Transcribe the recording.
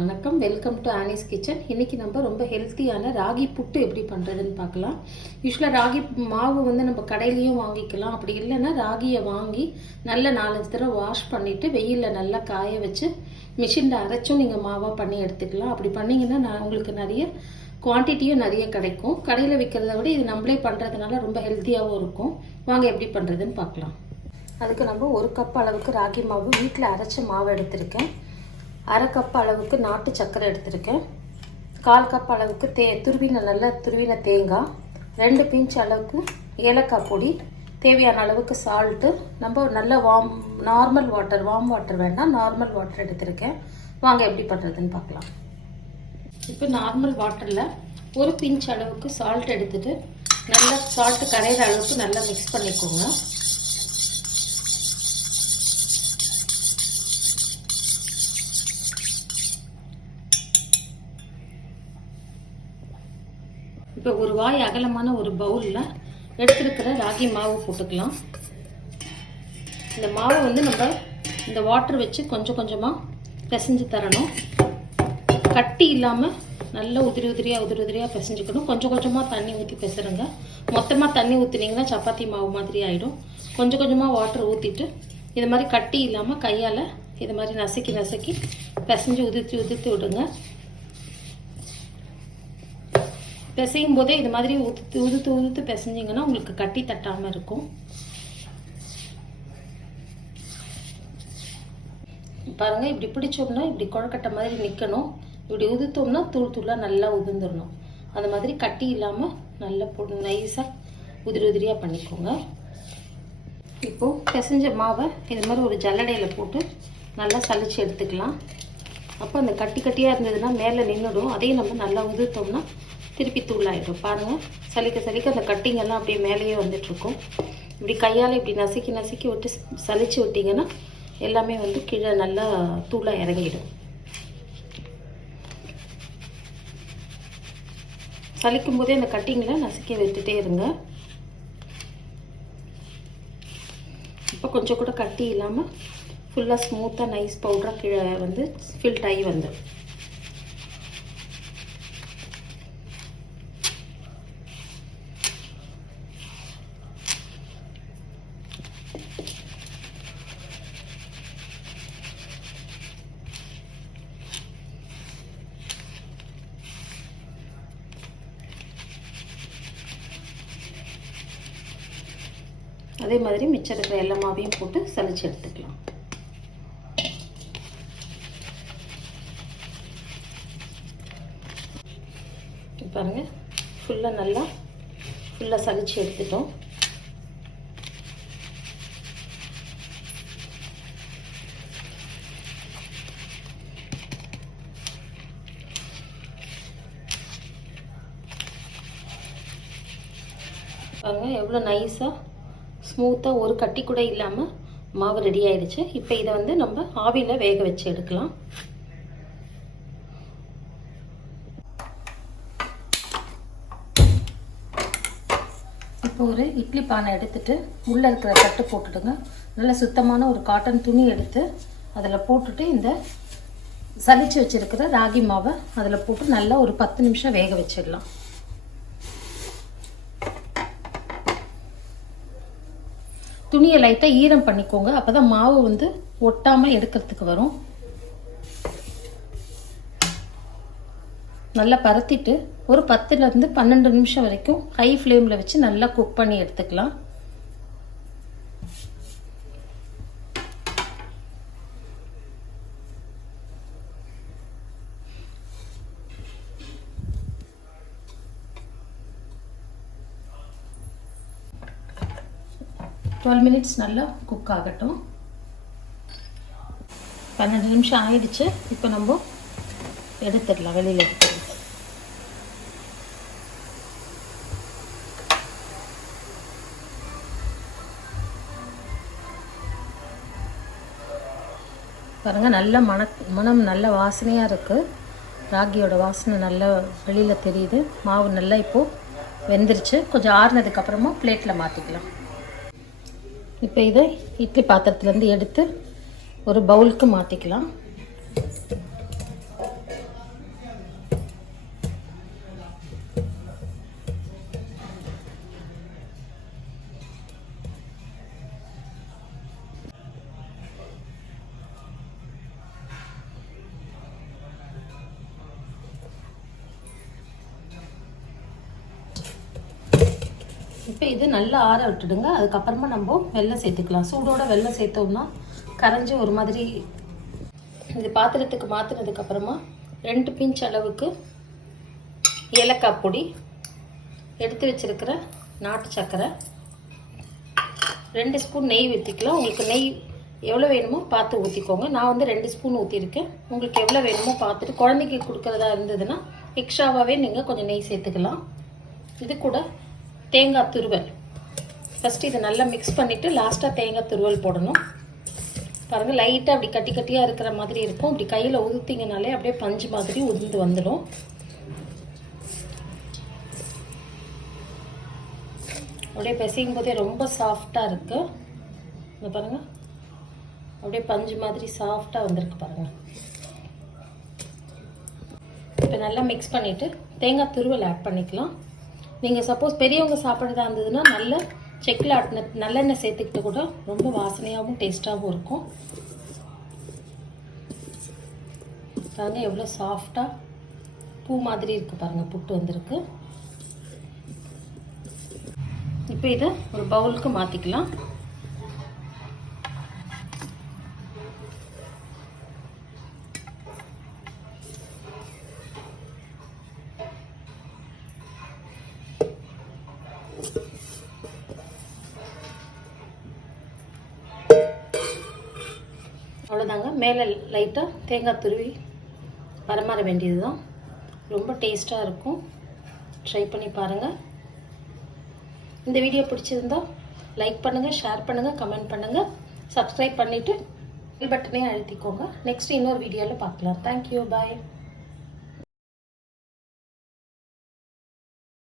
வணக்கம், welcome to Annie's kitchen. இன்றைக்கி நம்ம ரொம்ப ஹெல்த்தியான ராகி புட்டு எப்படி பண்ணுறதுன்னு பார்க்கலாம். யூஸ்வலாக ராகி மாவு நம்ம கடையிலையும் வாங்கிக்கலாம். அப்படி இல்லைன்னா ராகியை வாங்கி நல்ல 4-5 தடவை வாஷ் பண்ணிவிட்டு வெயிலில் நல்லா காய வச்சு மிஷினில் அரைச்சும் நீங்கள் மாவாக பண்ணி எடுத்துக்கலாம். அப்படி பண்ணிங்கன்னா உங்களுக்கு நிறைய குவான்டிட்டியும் நிறைய கிடைக்கும். கடையில் விற்கிறத விட இது நம்மளே பண்ணுறதுனால ரொம்ப ஹெல்த்தியாகவும் இருக்கும். வாங்க எப்படி பண்ணுறதுன்னு பார்க்கலாம். அதுக்கு நம்ம 1 கப் அளவுக்கு ராகி மாவு வீட்டில் அரைச்ச மாவு எடுத்திருக்கேன். 1/2 கப் அளவுக்கு நாட்டு சர்க்கரை எடுத்திருக்கேன். 1/4 கப் அளவுக்கு நல்ல துருவின தேங்காய், 2 பிஞ்ச் அளவுக்கு ஏலக்காய் பொடி, தேவையான அளவுக்கு சால்ட்டு. நம்ம நல்ல வார்ம் வாட்டர் வேண்டாம், நார்மல் வாட்டர் எடுத்திருக்கேன். வாங்க எப்படி பண்ணுறதுன்னு பார்க்கலாம். இப்போ நார்மல் வாட்டரில் 1 பிஞ்ச் அளவுக்கு சால்ட் எடுத்துட்டு நல்லா சால்ட்டு கரையிற அளவுக்கு நல்லா மிக்ஸ் பண்ணிக்கோங்க. இப்போ ஒரு வாய் அகலமான ஒரு பவுலில் எடுத்துருக்கிற ராகி மாவு போட்டுக்கலாம். இந்த மாவை நம்ம இந்த வாட்டர் வச்சு கொஞ்சம் கொஞ்சமாக பிசைஞ்சு தரணும். கட்டி இல்லாமல் நல்லா உதிரி உதிரியாக பிசைஞ்சுக்கணும். கொஞ்சம் கொஞ்சமாக தண்ணி ஊற்றி பிசைருங்க. மொத்தமாக தண்ணி ஊற்றினீங்கன்னா சப்பாத்தி மாவு மாதிரி ஆகிடும். கொஞ்சம் கொஞ்சமாக வாட்டர் ஊற்றிட்டு இது மாதிரி கட்டி இல்லாமல் கையால் இது மாதிரி நசுக்கி பிசைஞ்சு உதிர்த்து விடுங்க. பிசையும் போதே இது மாதிரி உதுத்து பிசைஞ்சிங்கன்னா உங்களுக்கு கட்டி தட்டாமல் இருக்கும். பாருங்கள், இப்படி பிடிச்சோம்னா இப்படி குழக்கட்டை மாதிரி நிற்கணும். இப்படி உதுத்தோம்னா தூளாக நல்லா உதிர்ந்துடணும். அந்த மாதிரி கட்டி இல்லாமல் நல்லா நைஸாக உதிரியாக பண்ணிக்கோங்க. இப்போது பிசைஞ்ச மாவை இது மாதிரி ஒரு ஜல்லடையில் போட்டு நல்லா சலிச்சு எடுத்துக்கலாம். அப்போ அந்த கட்டியாக இருந்ததுன்னா மேலே நின்றுடும். அதையும் நம்ம நல்லா உதிர்த்தோம்னா திருப்பி தூளாயிடும். பாருங்கள், சலிக்க அந்த கட்டிங்கெல்லாம் அப்படியே மேலேயே வந்துட்டுருக்கும். இப்படி கையால் இப்படி நசுக்கி விட்டு சலிச்சு விட்டிங்கன்னா எல்லாமே கீழே நல்லா தூளாக இறங்கிடும். சலிக்கும் போதே அந்த கட்டிங்களை நசுக்கி விட்டுட்டே இருங்க. இப்போ கொஞ்சம் கூட கட்டி இல்லாமல் ஃபுல்லாக ஸ்மூத்தாக நைஸ் பவுடராக கீழே ஃபில்ட் ஆகி வந்துடும். அதே மாதிரி மிச்சம் இருக்கிற எல்லா மாவையும் போட்டு சலிச்சு எடுத்துக்கலாம். பாருங்க, ஃபுல்லாக சலிச்சு எடுத்துட்டோம். பாருங்க, எவ்வளோ நைஸாக ஸ்மூத்தாக ஒரு கட்டி கூட இல்லாமல் மாவு ரெடி ஆயிடுச்சு. இப்போ இதை நம்ம ஆவியில் வேக வச்சு எடுக்கலாம். இப்போ ஒரு இட்லி பானை எடுத்துட்டு உள்ளே இருக்கிற தட்டு போட்டுடுங்க. நல்ல சுத்தமான ஒரு காட்டன் துணி எடுத்து அதில் போட்டுட்டு இந்த சலிச்சு வச்சுருக்கிற ராகி மாவை அதில் போட்டு நல்லா ஒரு 10 நிமிஷம் வேக வச்சிடலாம். துணியை லைட்டாக ஈரம் பண்ணிக்கோங்க. அப்போ தான் மாவு ஒட்டாமல் எடுக்கிறதுக்கு வரும். நல்லா பரத்திட்டு ஒரு 10லேருந்து 12 நிமிஷம் வரைக்கும் ஹை ஃப்ளேமில் வச்சு நல்லா குக் பண்ணி எடுத்துக்கலாம். டுவெல் மினிட்ஸ் நல்லா குக் ஆகட்டும். 12 நிமிஷம் ஆயிடுச்சு. இப்போ நம்ம எடுத்துடலாம், வெளியில் எடுத்துடலாம். பாருங்கள், நல்ல மனம் நல்ல வாசனையாக இருக்குது. ராகியோட வாசனை நல்லா வெளியில் தெரியுது. மாவு நல்லா இப்போது வெந்துருச்சு. கொஞ்சம் ஆறுனதுக்கப்புறமா பிளேட்டில் மாற்றிக்கலாம். இப்போ இதை இட்லி பாத்திரத்துலேருந்து எடுத்து ஒரு பவுலுக்கு மாற்றிக்கலாம். இப்போ இது நல்லா ஆற விட்டுடுங்க. அதுக்கப்புறமா நம்ம வெல்லம் சேர்த்துக்கலாம். சூடோட வெல்லம் சேர்த்தோம்னா கரைஞ்சி ஒரு மாதிரி. இது பாத்திரத்துக்கு மாற்றினதுக்கப்புறமா 2 பிஞ்ச் அளவுக்கு ஏலக்காய் பொடி, எடுத்து வச்சுருக்கிற நாட்டு சர்க்கரை, 2 ஸ்பூன் நெய் ஊற்றிக்கலாம். உங்களுக்கு நெய் எவ்வளோ வேணுமோ பார்த்து ஊற்றிக்கோங்க. நான் வந்து 2 ஸ்பூன் ஊற்றிருக்கேன். உங்களுக்கு எவ்வளோ வேணுமோ பார்த்துட்டு, குழந்தைக்கு கொடுக்குறதா இருந்ததுன்னா எக்ஸ்ட்ராவாகவே நீங்கள் கொஞ்சம் நெய் சேர்த்துக்கலாம். இது கூட தேங்காய் துருவல். ஃபஸ்ட்டு இதை நல்லா மிக்ஸ் பண்ணிவிட்டு லாஸ்ட்டாக தேங்காய் துருவல் போடணும். பாருங்கள், லைட்டாக அப்படி கட்டி கட்டியாக இருக்கிற மாதிரி இருக்கும். அப்படி கையில் உதுத்திங்கனாலே அப்படியே பஞ்சு மாதிரி உதிர்ந்து வந்துடும். அப்படியே பிசையும் போதே ரொம்ப சாஃப்டாக இருக்குது. இங்கே பாருங்கள், அப்படியே பஞ்சு மாதிரி சாஃப்டாக வந்திருக்கு பாருங்கள். இப்போ நல்லா மிக்ஸ் பண்ணிவிட்டு தேங்காய் துருவல் ஆட் பண்ணிக்கலாம். நீங்கள் சப்போஸ் பெரியவங்க சாப்பிட்றதா இருந்ததுன்னா நல்ல செக்கில் ஆட்டின நல்லெண்ணெய் சேர்த்துக்கிட்டு கூட ரொம்ப வாசனையாகவும் டேஸ்ட்டாகவும் இருக்கும். பாருங்கள் எவ்வளோ சாஃப்டாக பூ மாதிரி இருக்குது பாருங்கள், புட்டு வந்திருக்கு. இப்போ இதை ஒரு பவுலுக்கு மாற்றிக்கலாம். அவ்வளோதாங்க. மேலே லைட்டாக தேங்காய் துருவி பரமாற வேண்டியது தான். ரொம்ப டேஸ்ட்டாக இருக்கும். ட்ரை பண்ணி பாருங்கள். இந்த வீடியோ பிடிச்சிருந்தா லைக் பண்ணுங்கள், ஷேர் பண்ணுங்கள், கமெண்ட் பண்ணுங்கள், சப்ஸ்கிரைப் பண்ணிவிட்டு பெல் பட்டனே அழுத்திக்கோங்க. நெக்ஸ்ட் இன்னொரு வீடியோவில் பார்க்கலாம். தேங்க்யூ, பாய்.